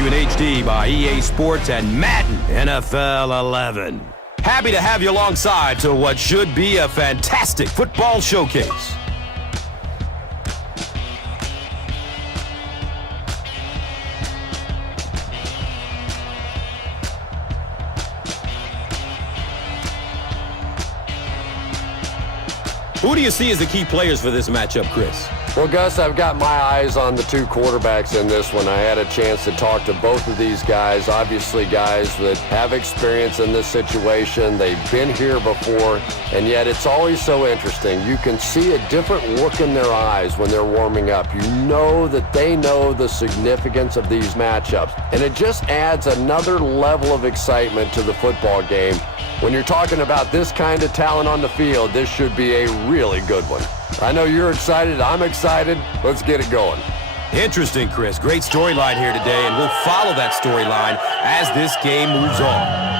to you in HD by EA Sports and Madden NFL 11. Happy to have you alongside to what should be a fantastic football showcase. Who do you see as the key players for this matchup, Chris? Well, Gus, I've got my eyes on the two quarterbacks in this one. I had a chance to talk to both of these guys, obviously guys that have experience in this situation. They've been here before, and yet it's always so interesting. You can see a different look in their eyes when they're warming up. You know that they know the significance of these matchups, and it just adds another level of excitement to the football game. When you're talking about this kind of talent on the field, this should be a really good one. I know you're excited. I'm excited. Let's get it going. Interesting, Chris. Great storyline here today, and we'll follow that storyline as this game moves on.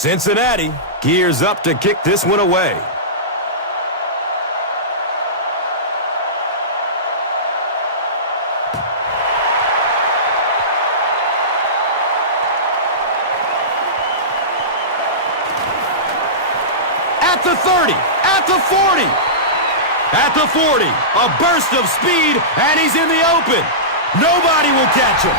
Cincinnati gears up to kick this one away. At the 30, at the 40, at the 40, a burst of speed, and he's in the open. Nobody will catch him.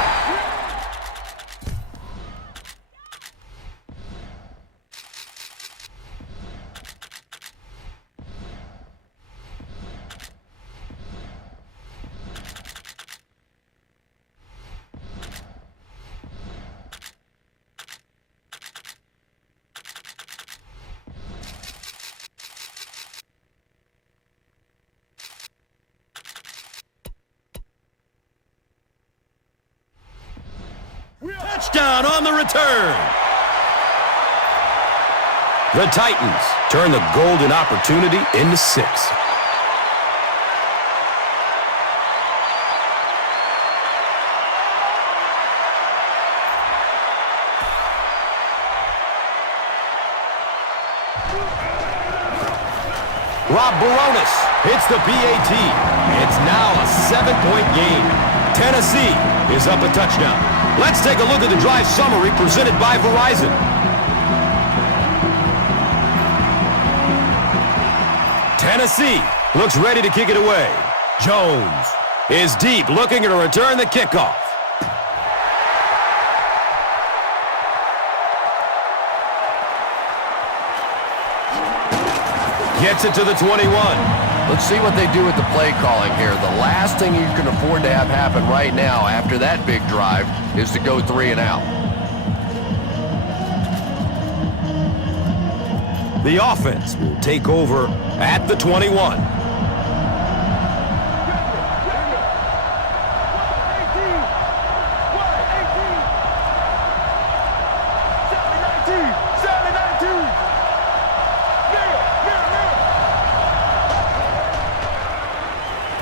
Touchdown on the return. The Titans turn the golden opportunity into 6. Rob Baronis hits the PAT. It's now a 7-point game. Tennessee is up a touchdown. Let's take a look at the drive summary presented by Verizon. Tennessee looks ready to kick it away. Jones is deep, looking to return the kickoff. Gets it to the 21. Let's see what they do with the play calling here. The last thing you can afford to have happen right now after that big drive is to go 3 and out. The offense will take over at the 21.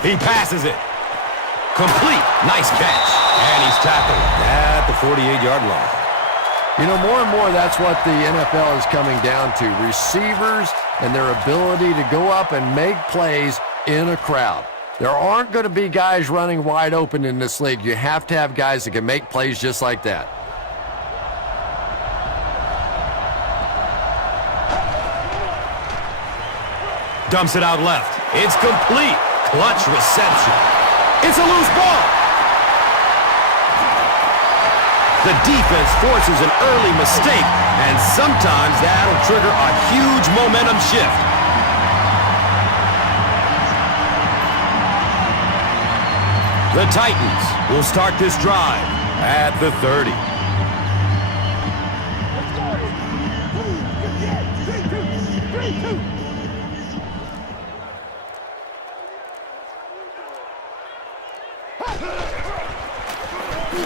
He passes it. Complete. Nice catch. And he's tackled at the 48-yard line. You know, more and more, that's what the NFL is coming down to. Receivers and their ability to go up and make plays in a crowd. There aren't going to be guys running wide open in this league. You have to have guys that can make plays just like that. Dumps it out left. It's complete. Clutch reception. It's a loose ball. The defense forces an early mistake, and sometimes that'll trigger a huge momentum shift. The Titans will start this drive at the 30.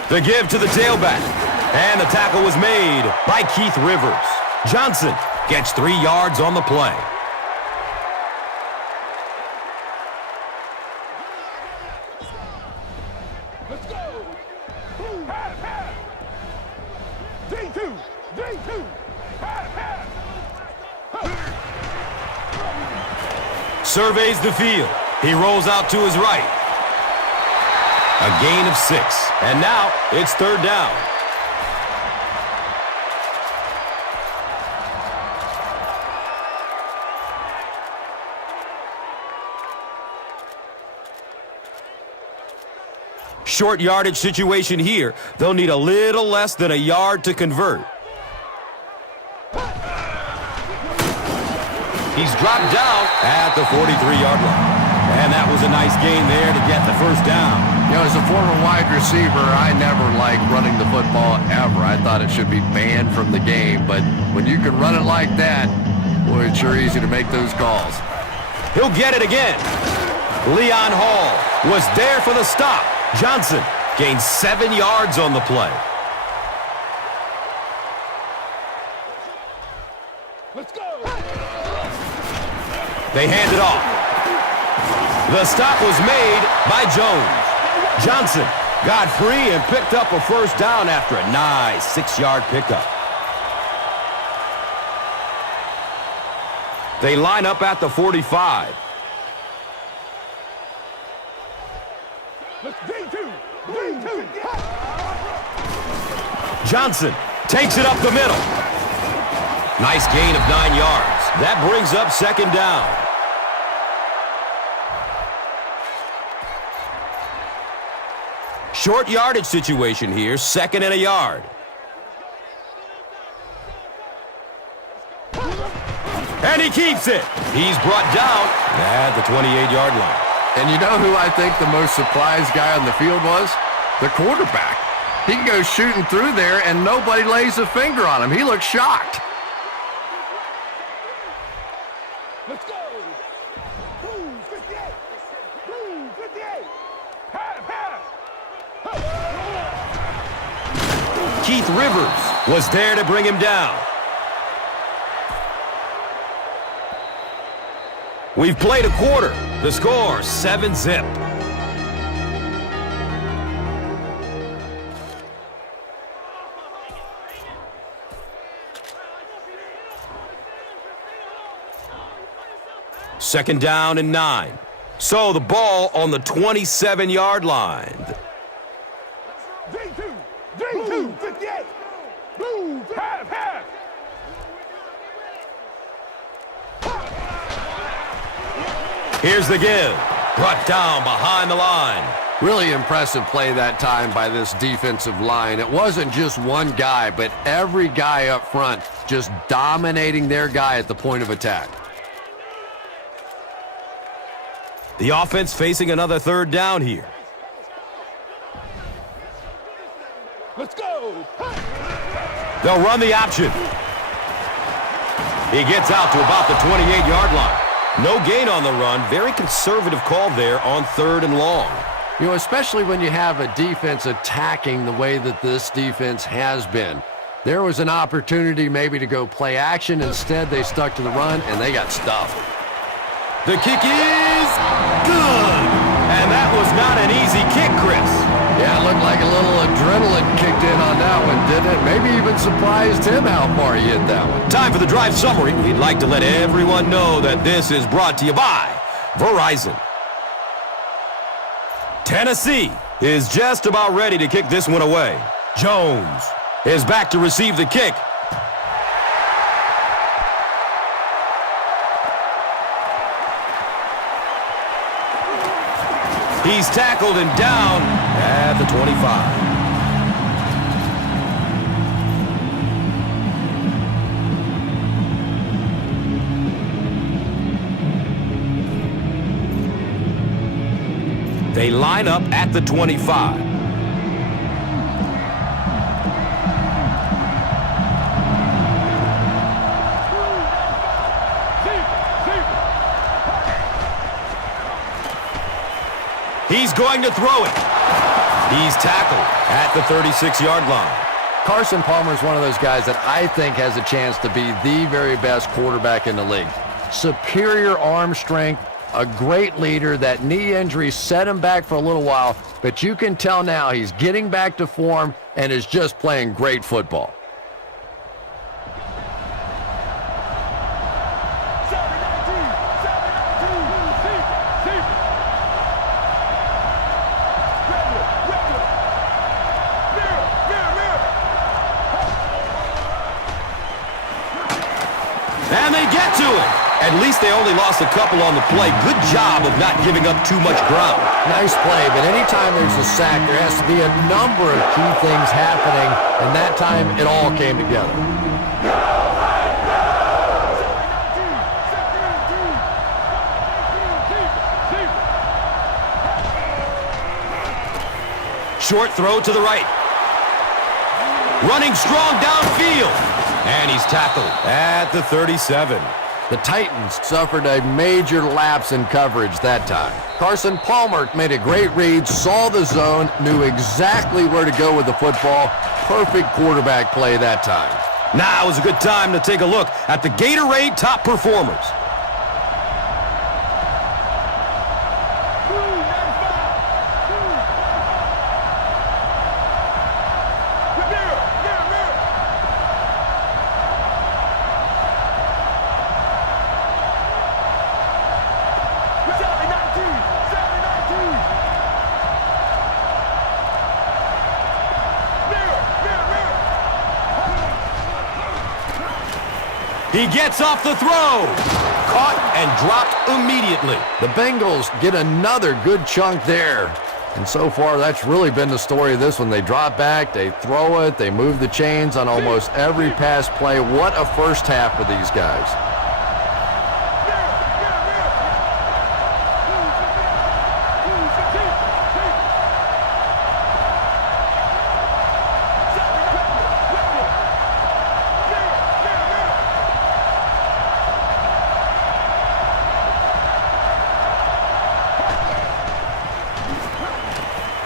The give to the tailback, and the tackle was made by Keith Rivers. Johnson gets 3 yards on the play. Let's go! Pass! D2! Pass! Surveys the field. He rolls out to his right. A gain of 6. And now it's 3rd down. Short yardage situation here. They'll need a little less than a yard to convert. He's dropped down at the 43-yard line. And that was a nice gain there to get the 1st down. You know, as a former wide receiver, I never liked running the football ever. I thought it should be banned from the game. But when you can run it like that, boy, it's sure easy to make those calls. He'll get it again. Leon Hall was there for the stop. Johnson gains 7 yards on the play. Let's go! They hand it off. The stop was made by Jones. Johnson got free and picked up a 1st down after a nice 6-yard pickup. They line up at the 45. Let's D2. D2. Johnson takes it up the middle. Nice gain of 9 yards. That brings up second down. Short yardage situation here, second and a yard. And he keeps it. He's brought down at the 28-yard line. And you know who I think the most surprised guy on the field was? The quarterback. He goes shooting through there, and nobody lays a finger on him. He looks shocked. Let's go. Boom, 58. Boom, 58. Pass. Keith Rivers was there to bring him down. We've played a quarter. The score, 7-zip. Second down and 9. So the ball on the 27-yard line. D2. D2. 58. Boom, pass. Here's the give. Brought down behind the line. Really impressive play that time by this defensive line. It wasn't just one guy, but every guy up front just dominating their guy at the point of attack. The offense facing another third down here. Let's go. They'll run the option. He gets out to about the 28-yard line. No gain on the run. Very conservative call there on third and long. You know, especially when you have a defense attacking the way that this defense has been. There was an opportunity maybe to go play action. Instead, they stuck to the run, and they got stuffed. The kick is good. And that was not an easy kick, Chris. Yeah, it looked like a little adrenaline kicked in on that one, didn't it? Maybe even surprised him how far he hit that one. Time for the drive summary. We'd like to let everyone know that this is brought to you by Verizon. Tennessee is just about ready to kick this one away. Jones is back to receive the kick. He's tackled and down at the 25. They line up at the 25. He's going to throw it. He's tackled at the 36-yard line. Carson Palmer is one of those guys that I think has a chance to be the very best quarterback in the league. Superior arm strength, a great leader. That knee injury set him back for a little while, but you can tell now he's getting back to form and is just playing great football. And they get to it. At least they only lost a couple on the play. Good job of not giving up too much ground. Nice play, but anytime there's a sack, there has to be a number of key things happening, and that time it all came together. Short throw to the right. Running strong downfield. And he's tackled at the 37. The Titans suffered a major lapse in coverage that time. Carson Palmer made a great read, saw the zone, knew exactly where to go with the football. Perfect quarterback play that time. Now is a good time to take a look at the Gatorade top performers. He gets off the throw. Caught and dropped immediately. The Bengals get another good chunk there. And so far, that's really been the story of this one. They drop back, they throw it, they move the chains on almost every pass play. What a first half for these guys.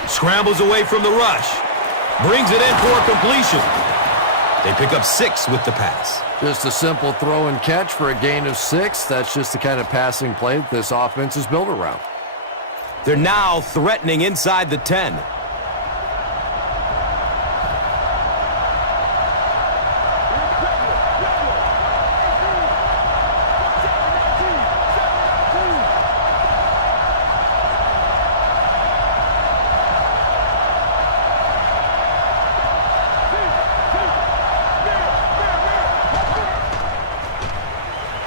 Scrambles away from the rush. Brings it in for completion. They pick up 6 with the pass. Just a simple throw and catch for a gain of 6. That's just the kind of passing play that this offense is built around. They're now threatening inside the 10.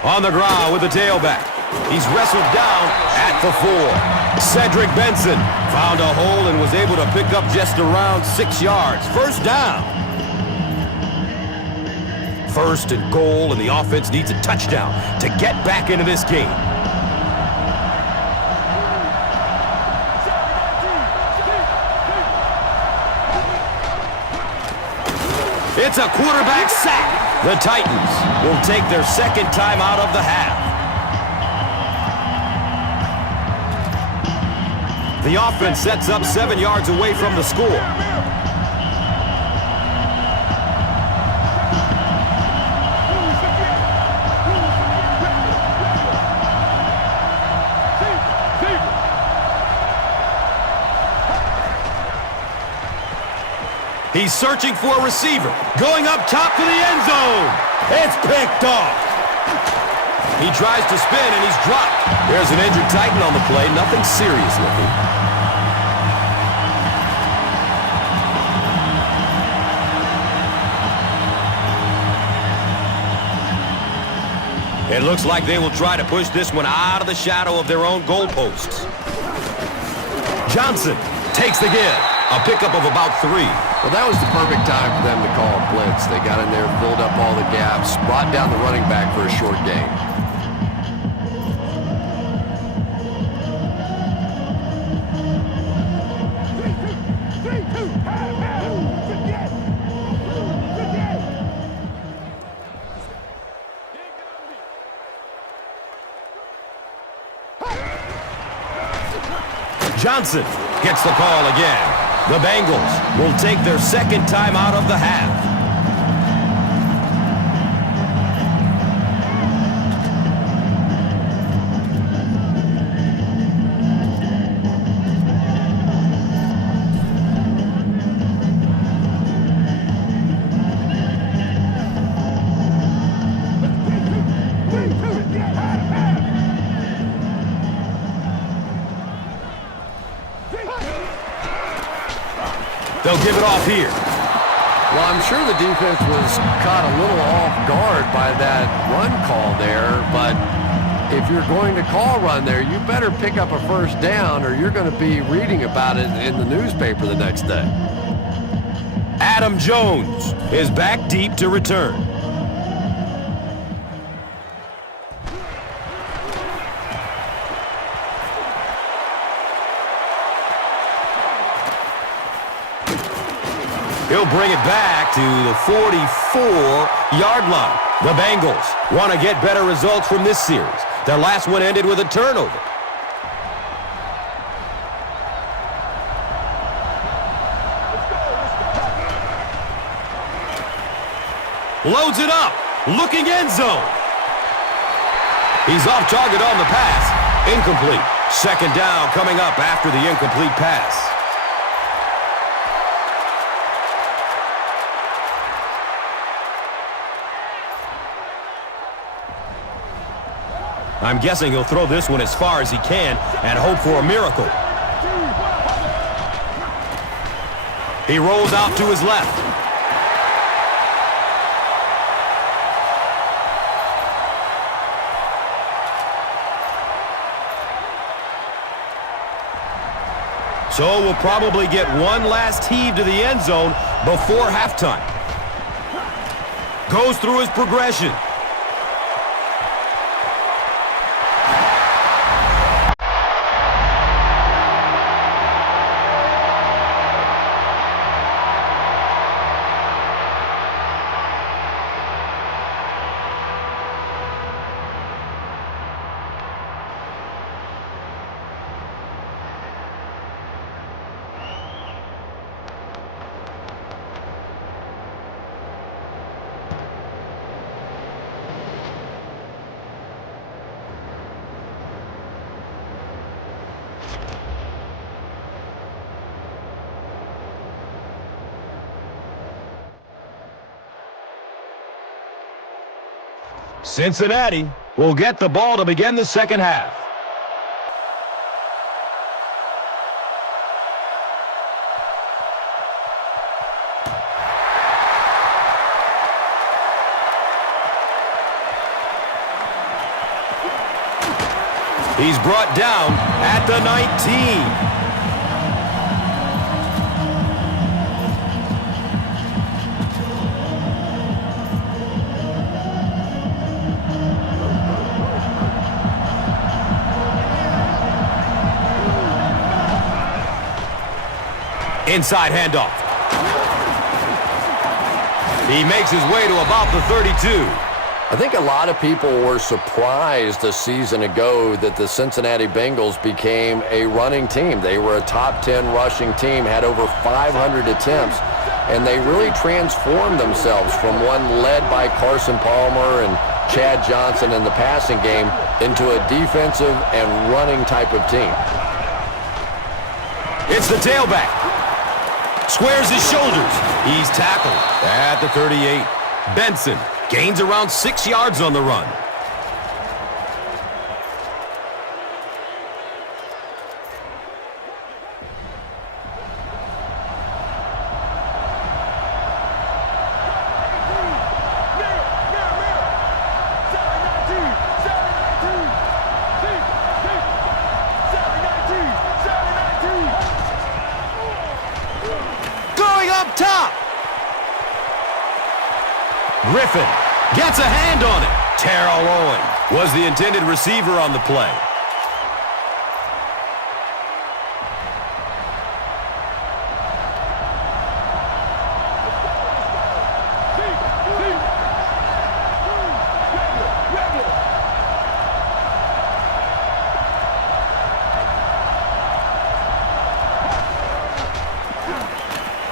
On the ground with the tailback. He's wrestled down at the 4. Cedric Benson found a hole and was able to pick up just around 6 yards. First down. First and goal, and the offense needs a touchdown to get back into this game. It's a quarterback sack. The Titans will take their second time out of the half. The offense sets up 7 yards away from the score. He's searching for a receiver. Going up top to the end zone. It's picked off. He tries to spin, and he's dropped. There's an injured Titan on the play. Nothing serious looking. It looks like they will try to push this one out of the shadow of their own goalposts. Johnson takes the give. A pickup of about 3. Well, that was the perfect time for them to call a blitz. They got in there, filled up all the gaps, brought down the running back for a short gain. Johnson gets the call again. The Bengals will take their second time out of the half. They'll give it off here. Well, I'm sure the defense was caught a little off guard by that run call there, but if you're going to call run there, you better pick up a first down or you're going to be reading about it in the newspaper the next day. Adam Jones is back deep to return. He'll bring it back to the 44-yard line. The Bengals want to get better results from this series. Their last one ended with a turnover. Loads it up. Looking end zone. He's off target on the pass. Incomplete. Second down coming up after the incomplete pass. I'm guessing he'll throw this one as far as he can and hope for a miracle. He rolls out to his left. So we'll probably get one last heave to the end zone before halftime. Goes through his progression. Cincinnati will get the ball to begin the second half. He's brought down at the 19. Inside handoff. He makes his way to about the 32. I think a lot of people were surprised a season ago that the Cincinnati Bengals became a running team. They were a top 10 rushing team, had over 500 attempts, and they really transformed themselves from one led by Carson Palmer and Chad Johnson in the passing game into a defensive and running type of team. It's the tailback. Squares his shoulders. He's tackled at the 38. Benson gains around 6 yards on the run. Up top. Griffin gets a hand on it. Terrell Owen was the intended receiver on the play.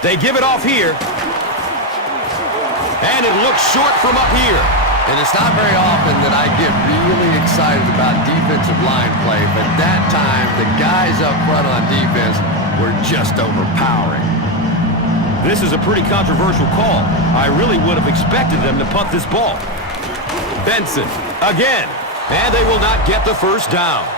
They give it off here. And it looks short from up here. And it's not very often that I get really excited about defensive line play, but that time the guys up front on defense were just overpowering. This is a pretty controversial call. I really would have expected them to punt this ball. Benson again. And they will not get the first down.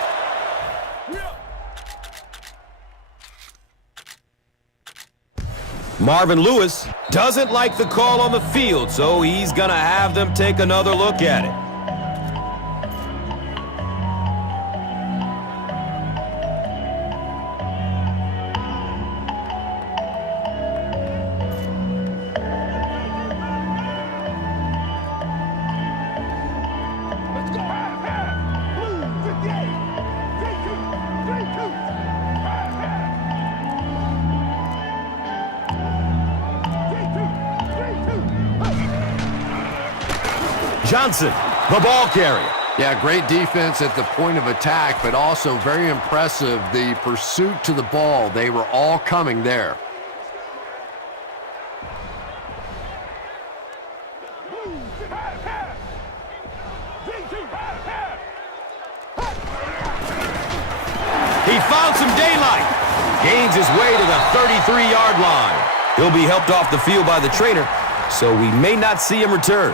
Marvin Lewis doesn't like the call on the field, so he's going to have them take another look at it. Let's go. Half, half. Blue, 58. 3-2. 3-2. Half, half. 3-2. 3-2. Johnson, the ball carrier. Yeah, great defense at the point of attack, but also very impressive the pursuit to the ball. They were all coming there. Half, half. 3-2. Half, half. He found some daylight. Gains his way to the 33-yard line. He'll be helped off the field by the trainer, so we may not see him return.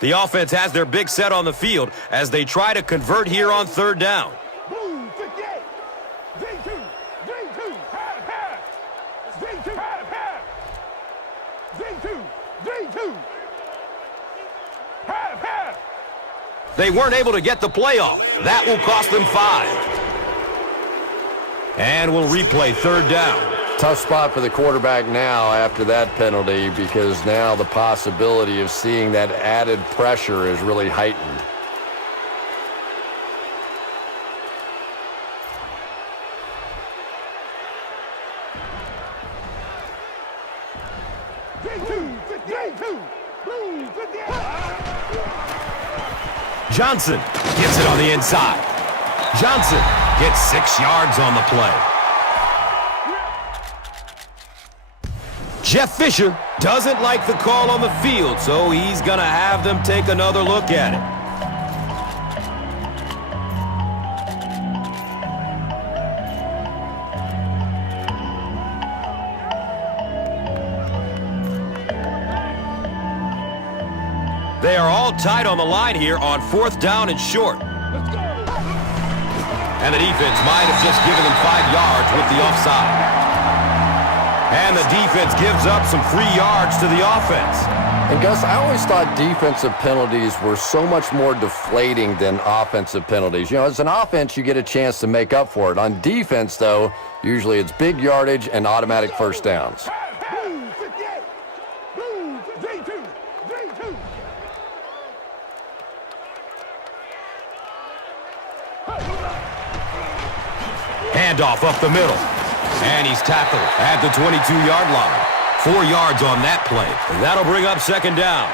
The offense has their big set on the field as they try to convert here on third down. Blue, 58. 3-2. 3-2. Half, half. 3-2. Half, half. 3-2. 3-2. Half, half. They weren't able to get the play off. That will cost them 5. And we'll replay 3rd down. Tough spot for the quarterback now after that penalty, because now the possibility of seeing that added pressure is really heightened. Johnson gets it on the inside. Johnson gets 6 yards on the play. Jeff Fisher doesn't like the call on the field, so he's going to have them take another look at it. They are all tight on the line here on 4th down and short. And the defense might have just given them 5 yards with the offside. And the defense gives up some free yards to the offense. And Gus, I always thought defensive penalties were so much more deflating than offensive penalties. You know, as an offense, you get a chance to make up for it. On defense, though, usually it's big yardage and automatic first downs. Handoff up the middle. And he's tackled at the 22-yard line. 4 yards on that play. And that'll bring up 2nd down.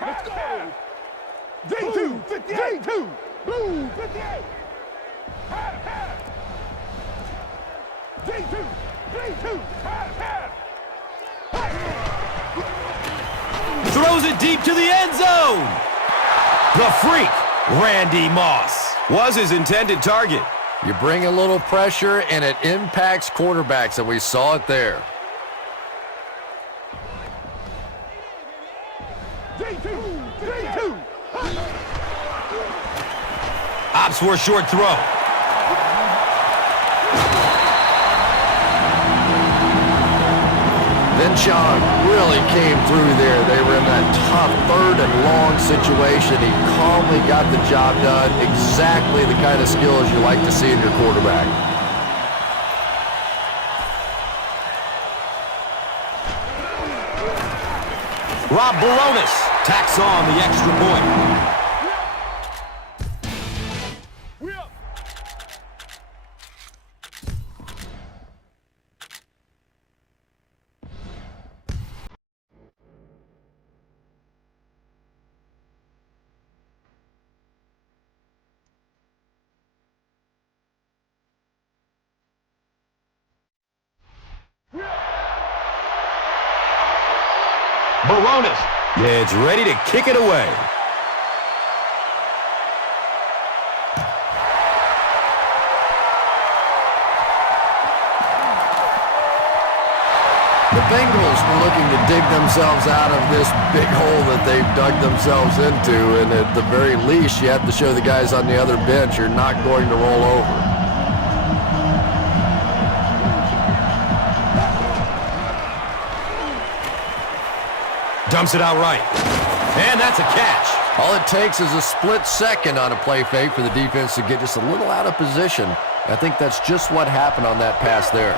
Let's go. J2, 58. J2, blue, 58. J2, half. Throws it deep to the end zone. The freak, Randy Moss, was his intended target. You bring a little pressure, and it impacts quarterbacks, and we saw it there. J2. Opts for a short throw. Then Sean really came through there. They were in that tough 3rd and long situation. He calmly got the job done. Exactly the kind of skills you like to see in your quarterback. Rob Baronis tacks on the extra point. Baronis is ready to kick it away. The Bengals were looking to dig themselves out of this big hole that they've dug themselves into, and at the very least, you have to show the guys on the other bench you're not going to roll over. Dumps it out right. And that's a catch. All it takes is a split second on a play fake for the defense to get just a little out of position. I think that's just what happened on that pass there.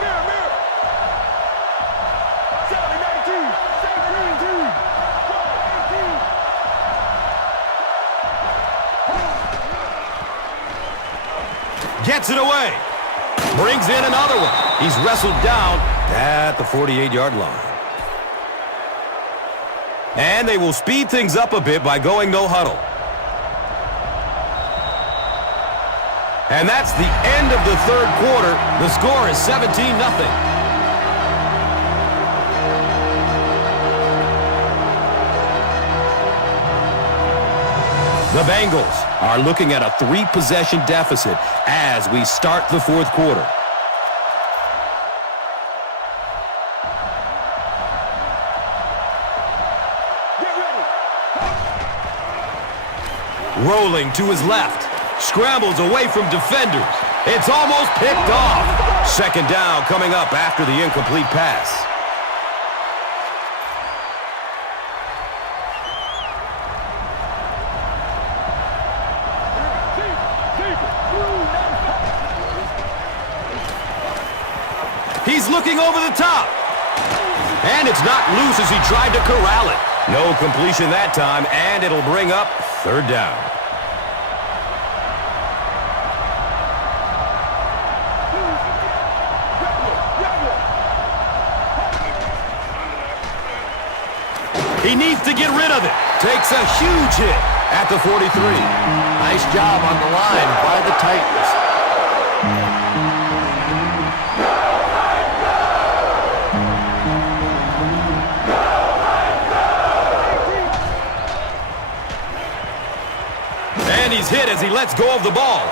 Gets it away. Brings in another one. He's wrestled down at the 48-yard line. And they will speed things up a bit by going no huddle. And that's the end of the 3rd quarter. The score is 17-0. The Bengals are looking at a 3-possession deficit as we start the 4th quarter. Rolling to his left. Scrambles away from defenders. It's almost picked off. 2nd down coming up after the incomplete pass. looking over the top. And it's not loose as he tried to corral it. No completion that time, and it'll bring up third down. He needs to get rid of it. Takes a huge hit at the 43. Nice job on the line by the Titans. And he's hit as he lets go of the ball.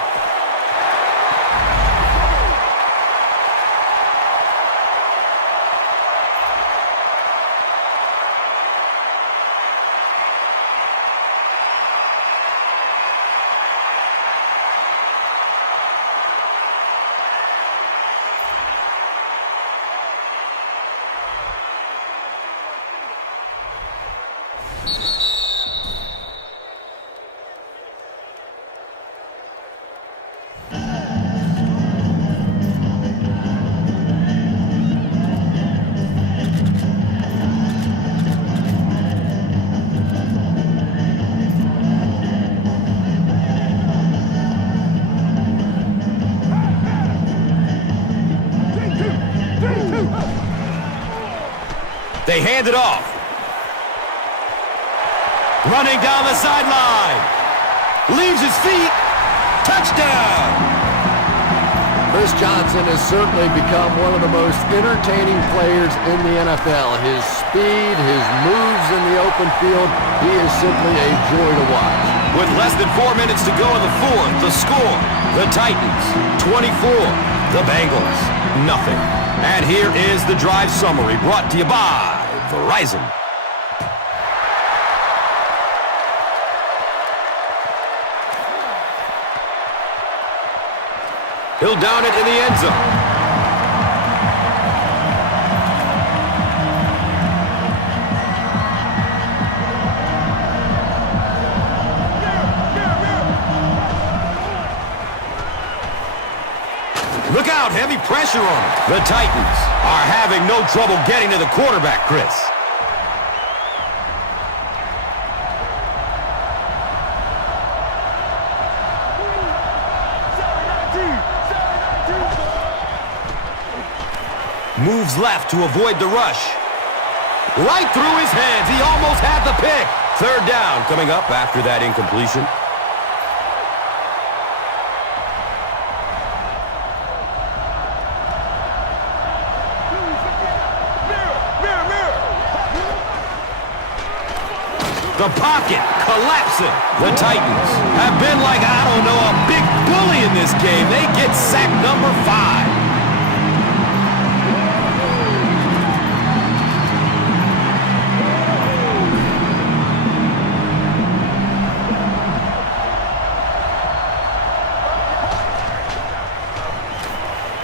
They hand it off. Running down the sideline. Leaves his feet. Touchdown. Chris Johnson has certainly become one of the most entertaining players in the NFL. His speed, his moves in the open field, he is simply a joy to watch. With less than 4 minutes to go in the fourth, the score, the Titans, 24, the Bengals, nothing. And here is the drive summary brought to you by Verizon. He'll down it in the end zone. Look out, heavy pressure on him. The Titans are having no trouble getting to the quarterback, Chris. Moves left to avoid the rush. Right through his hands. He almost had the pick. Third down coming up after that incompletion. The pocket collapsing. The Titans have been like, I don't know, a big bully in this game. They get sack number 5.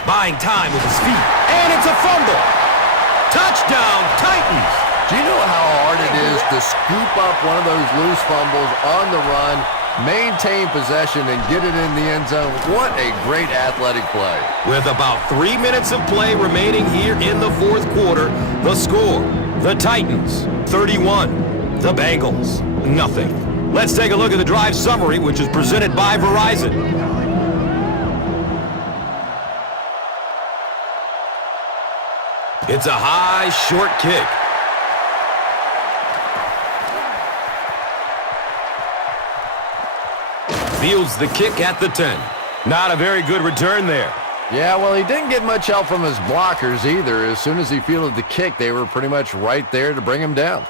Buying time with his feet. And it's a fumble. Touchdown, Titans. Do you know how hard it is to scoop up one of those loose fumbles on the run, maintain possession, and get it in the end zone? What a great athletic play. With about 3 minutes of play remaining here in the fourth quarter, the score, the Titans, 31. The Bengals, nothing. Let's take a look at the drive summary, which is presented by Verizon. It's a high, short kick. Fields the kick at the 10. Not a very good return there. Yeah, well, he didn't get much help from his blockers either. As soon as he fielded the kick, they were pretty much right there to bring him down.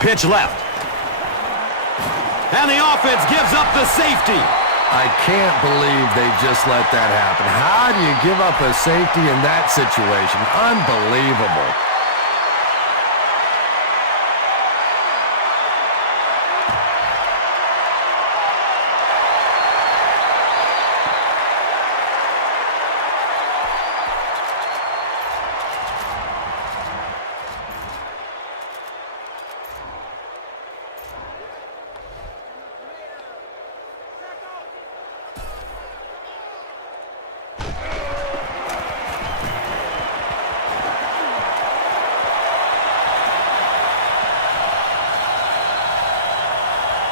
Pitch left. And the offense gives up the safety. I can't believe they just let that happen. How do you give up a safety in that situation? Unbelievable.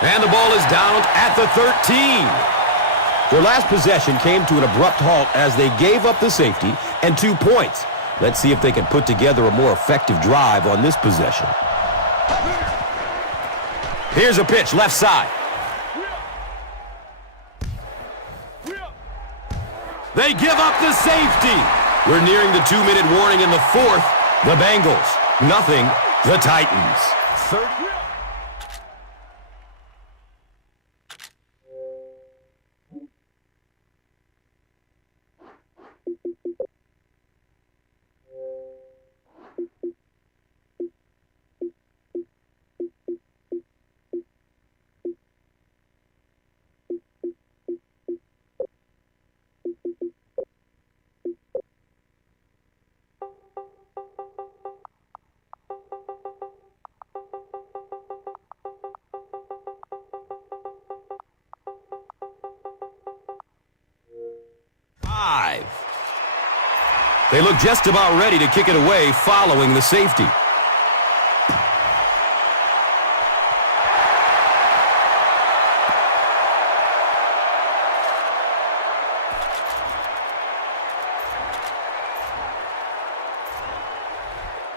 And the ball is down at the 13. Their last possession came to an abrupt halt as they gave up the safety and 2 points. Let's see if they can put together a more effective drive on this possession. Here's a pitch, left side. They give up the safety. We're nearing the 2-minute warning in the fourth. The Bengals, nothing, the Titans. Third. 5. They look just about ready to kick it away following the safety.